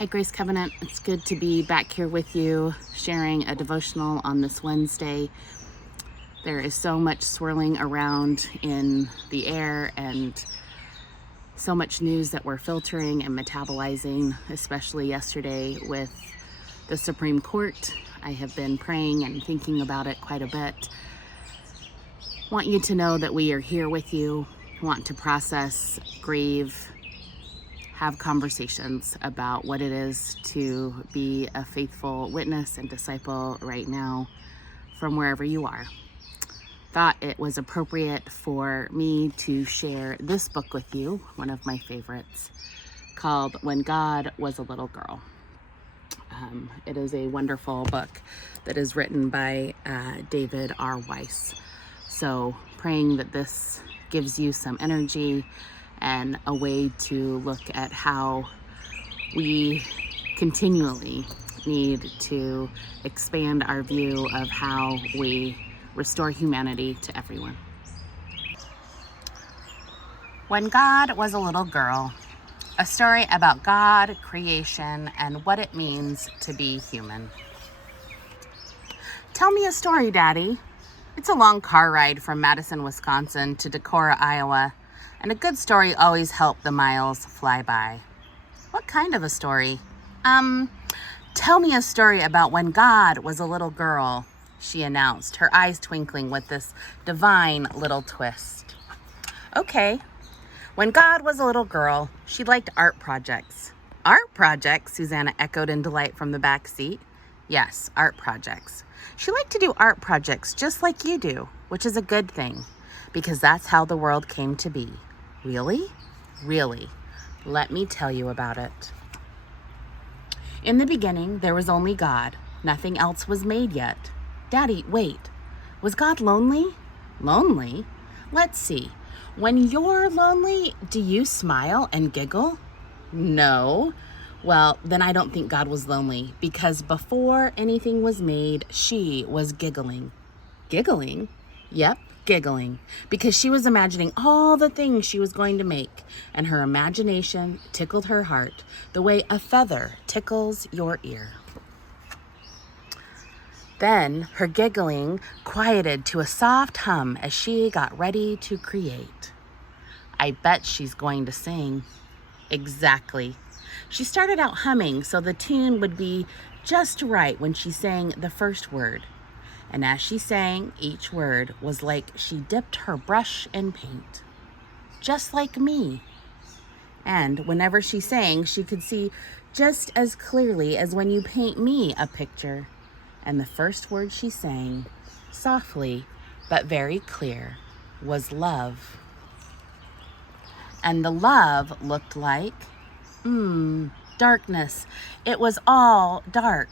Hi, Grace Covenant. It's good to be back here with you, sharing a devotional on this Wednesday. There is so much swirling around in the air and so much news that we're filtering and metabolizing, especially yesterday with the Supreme Court. I have been praying and thinking about it quite a bit. Want you to know that we are here with you, want to process, grieve, have conversations about what it is to be a faithful witness and disciple right now from wherever you are. Thought it was appropriate for me to share this book with you, one of my favorites, called When God Was a Little Girl. It is a wonderful book that is written by David R. Weiss. So praying that this gives you some energy and a way to look at how we continually need to expand our view of how we restore humanity to everyone. When God Was a Little Girl, a story about God, creation, and what it means to be human. Tell me a story, Daddy. It's a long car ride from Madison, Wisconsin to Decorah, Iowa. And a good story always helps the miles fly by. What kind of a story? Tell me a story about when God was a little girl, she announced, her eyes twinkling with this divine little twist. Okay. When God was a little girl, she liked art projects. Art projects, Susanna echoed in delight from the back seat. Yes, art projects. She liked to do art projects just like you do, which is a good thing, because that's how the world came to be. Really? Really. Let me tell you about it. In the beginning, there was only God. Nothing else was made yet. Daddy, wait. Was God lonely? Lonely? Let's see. When you're lonely, do you smile and giggle? No. Well, then I don't think God was lonely, because before anything was made, she was giggling. Giggling? Yep. Giggling, because she was imagining all the things she was going to make, and her imagination tickled her heart the way a feather tickles your ear. Then her giggling quieted to a soft hum as she got ready to create. I bet she's going to sing. Exactly. She started out humming so the tune would be just right when she sang the first word. And as she sang, each word was like she dipped her brush in paint. Just like me. And whenever she sang, she could see just as clearly as when you paint me a picture. And the first word she sang, softly but very clear, was love. And the love looked like, darkness. It was all dark.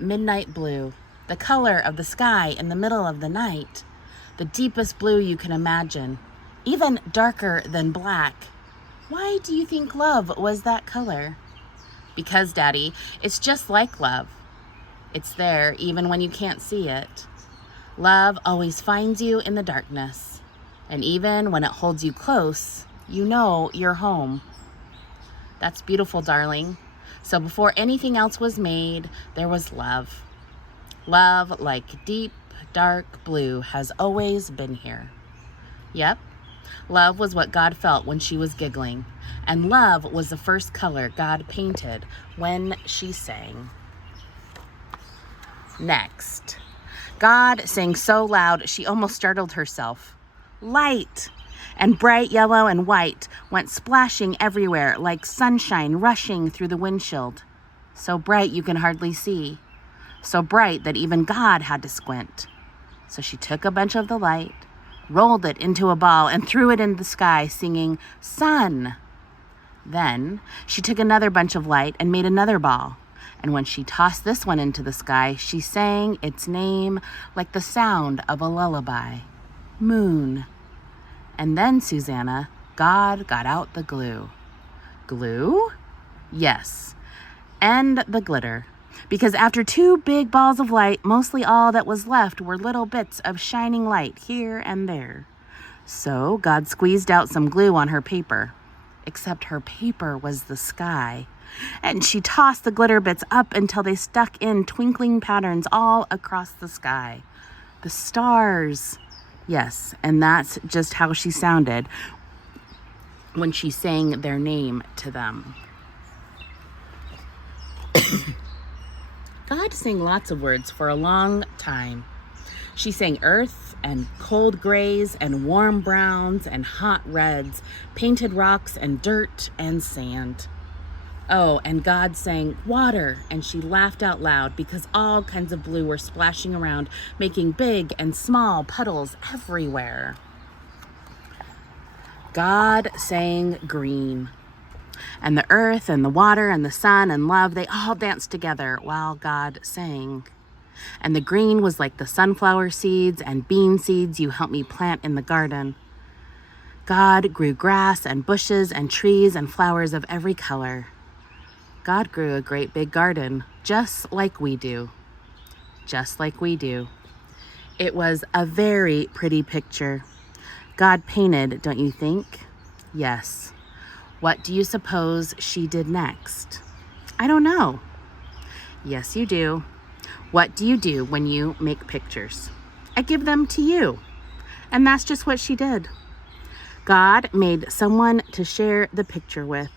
Midnight blue. The color of the sky in the middle of the night, the deepest blue you can imagine, even darker than black. Why do you think love was that color? Because, Daddy, it's just like love. It's there even when you can't see it. Love always finds you in the darkness, and even when it holds you close, you know you're home. That's beautiful, darling. So before anything else was made, there was love. Love, like deep, dark blue, has always been here. Yep, love was what God felt when she was giggling, and love was the first color God painted when she sang. Next, God sang so loud she almost startled herself. Light! And bright yellow and white went splashing everywhere like sunshine rushing through the windshield. So bright you can hardly see. So bright that even God had to squint. So she took a bunch of the light, rolled it into a ball, and threw it in the sky, singing, "Sun." Then she took another bunch of light and made another ball. And when she tossed this one into the sky, she sang its name like the sound of a lullaby. Moon. And then, Susanna, God got out the glue. Glue? Yes. And the glitter. Because after two big balls of light, mostly all that was left were little bits of shining light here and there. So God squeezed out some glue on her paper. except her paper was the sky. And she tossed the glitter bits up until they stuck in twinkling patterns all across the sky. The stars. Yes, and that's just how she sounded when she sang their name to them. God sang lots of words for a long time. She sang earth and cold grays and warm browns and hot reds, painted rocks and dirt and sand. Oh, and God sang water, and she laughed out loud because all kinds of blue were splashing around, making big and small puddles everywhere. God sang green, and the earth and the water and the sun and love, they all danced together while God sang. And the green was like the sunflower seeds and bean seeds you helped me plant in the garden. God grew grass and bushes and trees and flowers of every color. God grew a great big garden, just like we do. Just like we do. It was a very pretty picture. God painted, don't you think? Yes. What do you suppose she did next? I don't know. Yes, you do. What do you do when you make pictures? I give them to you. And that's just what she did. God made someone to share the picture with.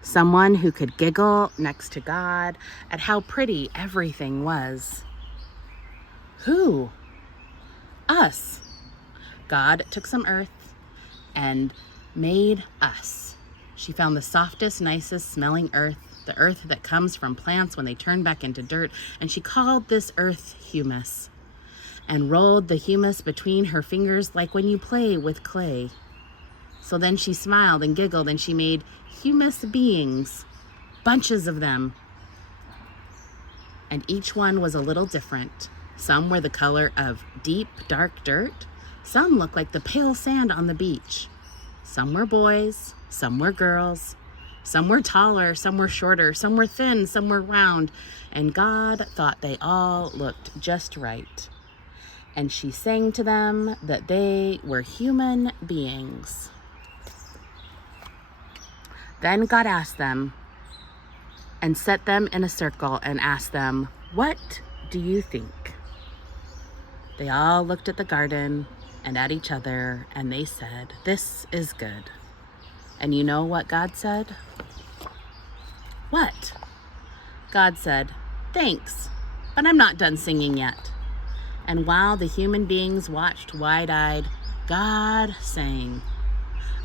Someone who could giggle next to God at how pretty everything was. Who? Us. God took some earth and made us. She found the softest, nicest smelling earth, the earth that comes from plants when they turn back into dirt, and she called this earth humus, and rolled the humus between her fingers like when you play with clay. So then she smiled and giggled, and she made humus beings, bunches of them. And each one was a little different. Some were the color of deep, dark dirt. Some looked like the pale sand on the beach. Some were boys, some were girls. Some were taller, some were shorter, some were thin, some were round. And God thought they all looked just right. And she sang to them that they were human beings. Then God asked them and set them in a circle and asked them, "What do you think?" They all looked at the garden and at each other, and they said, "This is good." And you know what God said? What? God said, "Thanks, but I'm not done singing yet." And while the human beings watched wide-eyed, God sang.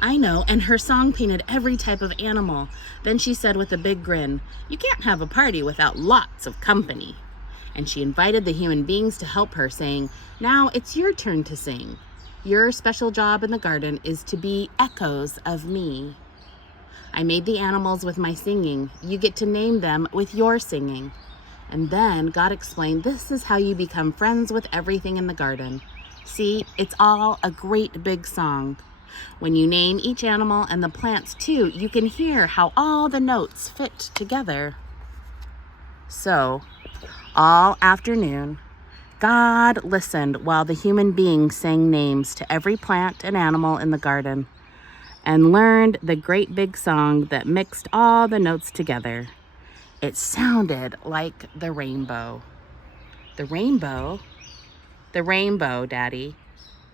I know, and her song painted every type of animal. Then she said with a big grin, "You can't have a party without lots of company." And she invited the human beings to help her, saying, "Now it's your turn to sing. Your special job in the garden is to be echoes of me. I made the animals with my singing. You get to name them with your singing." And then God explained, this is how you become friends with everything in the garden. See, it's all a great big song. When you name each animal and the plants too, you can hear how all the notes fit together. So, all afternoon, God listened while the human beings sang names to every plant and animal in the garden and learned the great big song that mixed all the notes together. It sounded like the rainbow. The rainbow? The rainbow, Daddy.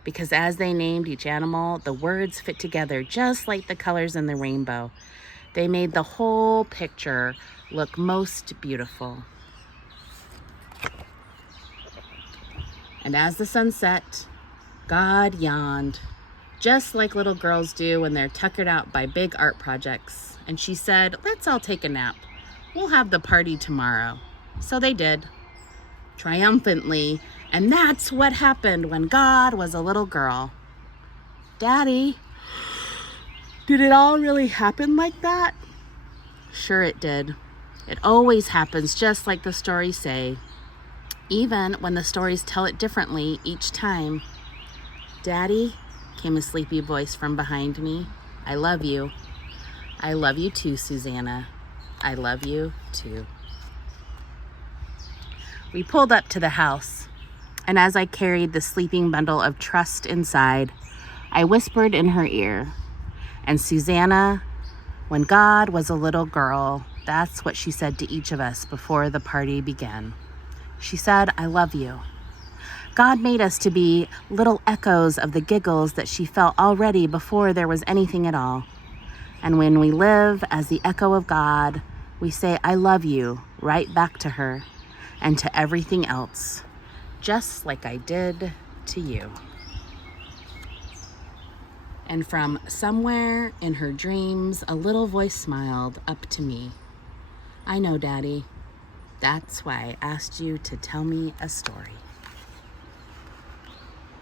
Because as they named each animal, the words fit together just like the colors in the rainbow. They made the whole picture look most beautiful. And as the sun set, God yawned, just like little girls do when they're tuckered out by big art projects. And she said, "Let's all take a nap. We'll have the party tomorrow." So they did, triumphantly. And that's what happened when God was a little girl. Daddy, did it all really happen like that? Sure it did. It always happens just like the stories say, even when the stories tell it differently each time. "Daddy," came a sleepy voice from behind me, "I love you." "I love you too, Susanna. I love you too." We pulled up to the house, and as I carried the sleeping bundle of trust inside, I whispered in her ear, "And Susanna, When God was a little girl, that's what she said to each of us before the party began. She said, "I love you." God made us to be little echoes of the giggles that she felt already before there was anything at all. And when we live as the echo of God, we say, "I love you," right back to her and to everything else, just like I did to you. And from somewhere in her dreams, a little voice smiled up to me. "I know, Daddy. That's why I asked you to tell me a story."